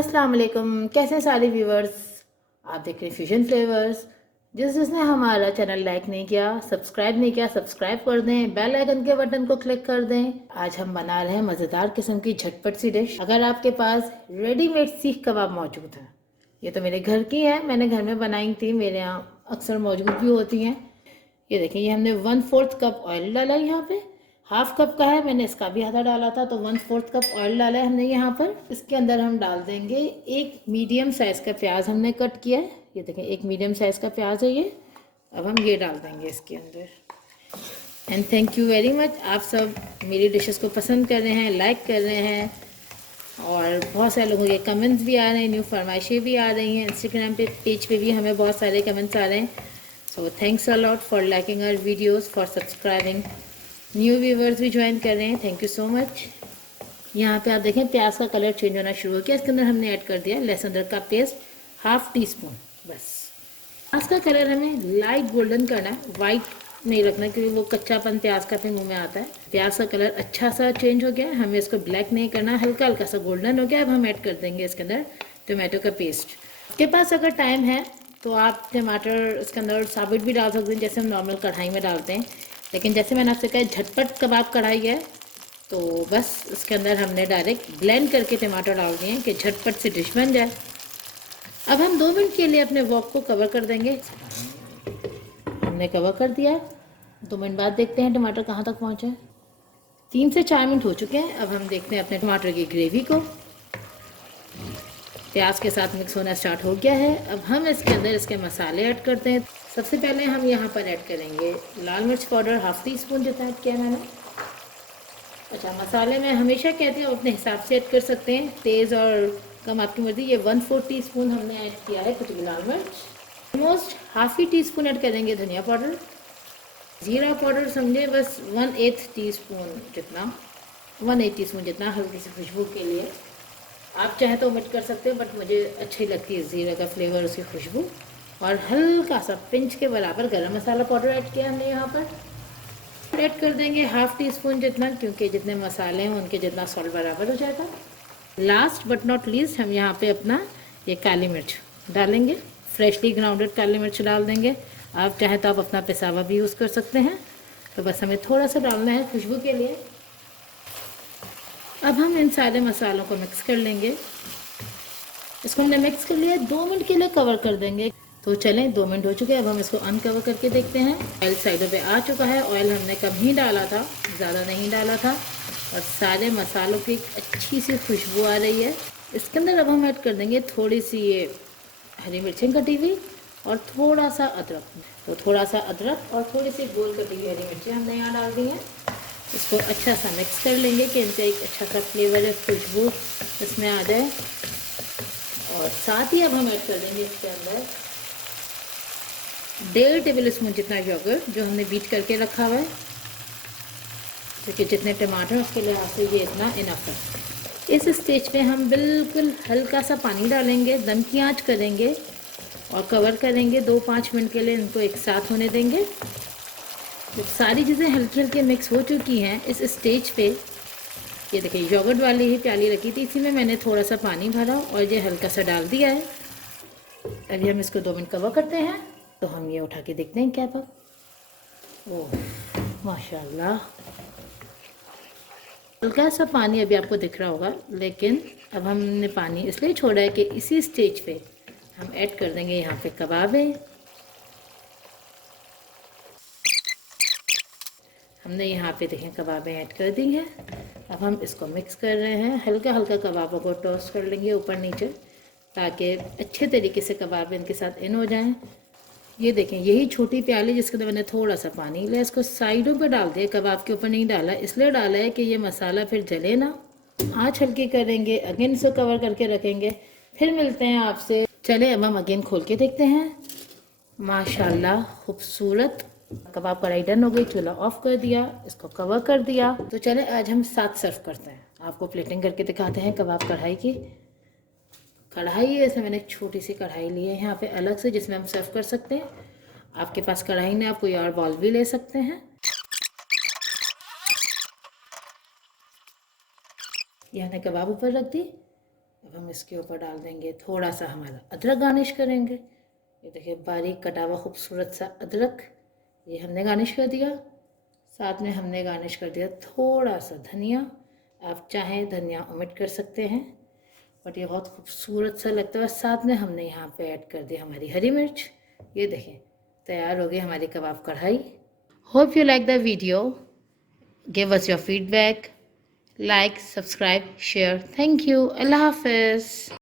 अस्सलाम वालेकुम। कैसे हैं सारे व्यूवर्स? आप देख रहे हैं फ्यूजन फ्लेवर्स। जिसने हमारा चैनल लाइक नहीं किया, सब्सक्राइब नहीं किया, सब्सक्राइब कर दें, बेल आइकन के बटन को क्लिक कर दें। आज हम बना रहे हैं मज़ेदार किस्म की झटपट सी डिश। अगर आपके पास रेडीमेड सीख कबाब मौजूद है, ये तो मेरे घर की है, मैंने घर में बनाई थी, मेरे यहाँ अक्सर मौजूद भी होती हैं। ये देखिए, ये हमने 1/4 कप ऑयल डाला है। यहाँ पे हाफ कप का है, मैंने इसका भी आधा डाला था, तो 1/4 कप ऑयल डाला है हमने यहाँ पर। इसके अंदर हम डाल देंगे एक मीडियम साइज़ का प्याज हमने कट किया है। ये देखें, एक मीडियम साइज़ का प्याज है ये। अब हम ये डाल देंगे इसके अंदर। And thank you very much, आप सब मेरी डिशेस को पसंद कर रहे हैं, लाइक कर रहे हैं, और बहुत सारे लोगों के कमेंट्स भी आ रहे हैं, न्यू फरमाइशें भी आ रही हैं। इंस्टाग्राम पेज पे भी हमें बहुत सारे कमेंट्स आ रहे हैं। So thanks a lot for liking our videos, for subscribing. New viewers भी ज्वाइन कर रहे हैं, थैंक यू सो मच। यहाँ पे आप देखें प्याज का कलर चेंज होना शुरू हो गया। इसके अंदर हमने ऐड कर दिया लहसुन अदरक का पेस्ट, 1/2 टीस्पून बस। प्याज का कलर हमें लाइट गोल्डन करना है, वाइट नहीं रखना, क्योंकि वो कच्चापन प्याज का फिर मुंह में आता है। प्याज का कलर अच्छा सा चेंज हो गया है, हमें इसको ब्लैक नहीं करना, हल्का हल्का सा गोल्डन हो गया। अब हम ऐड कर देंगे इसके अंदर टोमेटो का पेस्ट। आपके पास अगर टाइम है तो आप टमाटर इसके अंदर साबुत भी डाल सकते हैं, जैसे हम नॉर्मल कढ़ाई में डालते हैं। लेकिन जैसे मैंने आपसे कहा झटपट कबाब कढ़ाई है, तो बस इसके अंदर हमने डायरेक्ट ब्लेंड करके टमाटर डाल दिए कि झटपट से डिश बन जाए। अब हम 2 मिनट के लिए अपने वॉक को कवर कर देंगे। हमने कवर कर दिया। 2 मिनट बाद देखते हैं टमाटर कहाँ तक पहुँचे। 3 से 4 मिनट हो चुके हैं। अब हम देखते हैं अपने टमाटर की ग्रेवी को। प्याज के साथ मिक्स होना स्टार्ट हो गया है। अब हम इसके अंदर इसके मसाले ऐड करते हैं। सबसे पहले हम यहाँ पर ऐड करेंगे लाल मिर्च पाउडर, 1/2 टीस्पून जितना ऐड किया मैंने। अच्छा, मसाले में हमेशा कहते हैं अपने हिसाब से ऐड कर सकते हैं, तेज़ और कम आपकी मर्ज़ी। ये 1/4 टीस्पून हमने ऐड किया है कुटी लाल मिर्च। ऑलमोस्ट 1/2 टीस्पून ऐड करेंगे धनिया पाउडर। जीरा पाउडर समझे बस 1/8 टीस्पून जितना, 1/8 टीस्पून जितना, हल्की सी खुशबू के लिए। आप चाहे तो ओमिट कर सकते हो, बट मुझे अच्छी लगती है ज़ीरा का फ्लेवर, उसकी खुशबू। और हल्का सा पिंच के बराबर गरम मसाला पाउडर ऐड किया हमने यहाँ पर। ऐड कर देंगे 1/2 टीस्पून जितना, क्योंकि जितने मसाले हैं उनके जितना सॉल्ट बराबर हो जाएगा। लास्ट बट नॉट लीस्ट हम यहाँ पे अपना ये काली मिर्च डालेंगे, फ्रेशली ग्राउंडेड काली मिर्च डाल देंगे। आप चाहे तो आप अपना पिसावा भी यूज़ कर सकते हैं, तो बस हमें थोड़ा सा डालना है खुशबू के लिए। अब हम इन सारे मसालों को मिक्स कर लेंगे। इसको हमने मिक्स कर लिया, 2 मिनट के लिए कवर कर देंगे। तो चलें, 2 मिनट हो चुके हैं। अब हम इसको अनकवर करके देखते हैं। ऑयल साइडों पे आ चुका है। ऑयल हमने कम ही डाला था, ज़्यादा नहीं डाला था, और सारे मसालों की अच्छी सी खुशबू आ रही है। इसके अंदर अब हम ऐड कर देंगे थोड़ी सी ये हरी मिर्चें कटी हुई और थोड़ा सा अदरक। तो थोड़ा सा अदरक और थोड़ी सी गोल कटी हुई हरी मिर्चें हमने यहाँ डाल दी हैं। इसको अच्छा सा मिक्स कर लेंगे कि इनसे एक अच्छा सा फ्लेवर है, खुशबू इसमें आ जाए। और साथ ही अब हम ऐड कर देंगे इसके अंदर 1.5 टेबल स्पून जितना योगर्ट, जो हमने बीट करके रखा हुआ है, क्योंकि जितने टमाटर उसके लिहाज से ये इतना इनफ है। इस स्टेज पे हम बिल्कुल हल्का सा पानी डालेंगे, दम की आंच करेंगे और कवर करेंगे। 2-5 मिनट के लिए इनको एक साथ होने देंगे। जब सारी चीज़ें हल्की हल्की मिक्स हो चुकी हैं, इस स्टेज पे ये देखिए योगर्ट वाली ही प्याली रखी थी, इसी में मैंने थोड़ा सा पानी भरा और ये हल्का सा डाल दिया है। अभी हम इसको 2 मिनट कवर करते हैं। तो हम ये उठा के देखते हैं क्या पक। ओह माशाल्लाह, हल्का सा पानी अभी आपको दिख रहा होगा, लेकिन अब हमने पानी इसलिए छोड़ा है कि इसी स्टेज पे हम ऐड कर देंगे यहाँ पे कबाबें। हमने यहाँ पे देखें कबाबें ऐड कर दी हैं। अब हम इसको मिक्स कर रहे हैं, हल्का हल्का कबाबों को टोस्ट कर लेंगे ऊपर नीचे, ताकि अच्छे तरीके से कबाब इनके साथ इन हो जाएं। ये देखें, यही छोटी प्याली जिसके अंदर मैंने थोड़ा सा पानी लिया, इसको साइडों पे डाल दिया, कबाब के ऊपर नहीं डाला। इसलिए डाला है कि ये मसाला फिर जले ना। आँच हल्की करेंगे, अगेन इसको कवर करके रखेंगे, फिर मिलते हैं आपसे। चले अब हम अगेन खोल के देखते हैं। माशाल्लाह खूबसूरत कबाब कढ़ाई डन हो गई। चूल्हा ऑफ कर दिया, इसको कवर कर दिया। तो चले आज हम साथ सर्व करते हैं। आपको प्लेटिंग करके दिखाते हैं कबाब कढ़ाई की। कढ़ाई ऐसे मैंने एक छोटी सी कढ़ाई ली है यहाँ पे अलग से, जिसमें हम सर्व कर सकते हैं। आपके पास कढ़ाई में आप कोई और बॉल भी ले सकते हैं। ये हमने कबाब ऊपर रख दी। अब हम इसके ऊपर डाल देंगे थोड़ा सा हमारा अदरक गार्निश करेंगे। ये देखिए बारीक कटा हुआ खूबसूरत सा अदरक, ये हमने गार्निश कर दिया। साथ में हमने गार्निश कर दिया थोड़ा सा धनिया। आप चाहें धनिया ओमिट कर सकते हैं, बट ये बहुत खूबसूरत सा लगता है। साथ में हमने यहाँ पे ऐड कर दी हमारी हरी मिर्च। ये देखें तैयार हो गई हमारी कबाब कढ़ाई। Hope you like the video, give us your feedback, like, subscribe, share. Thank you. अल्लाह हाफिज़।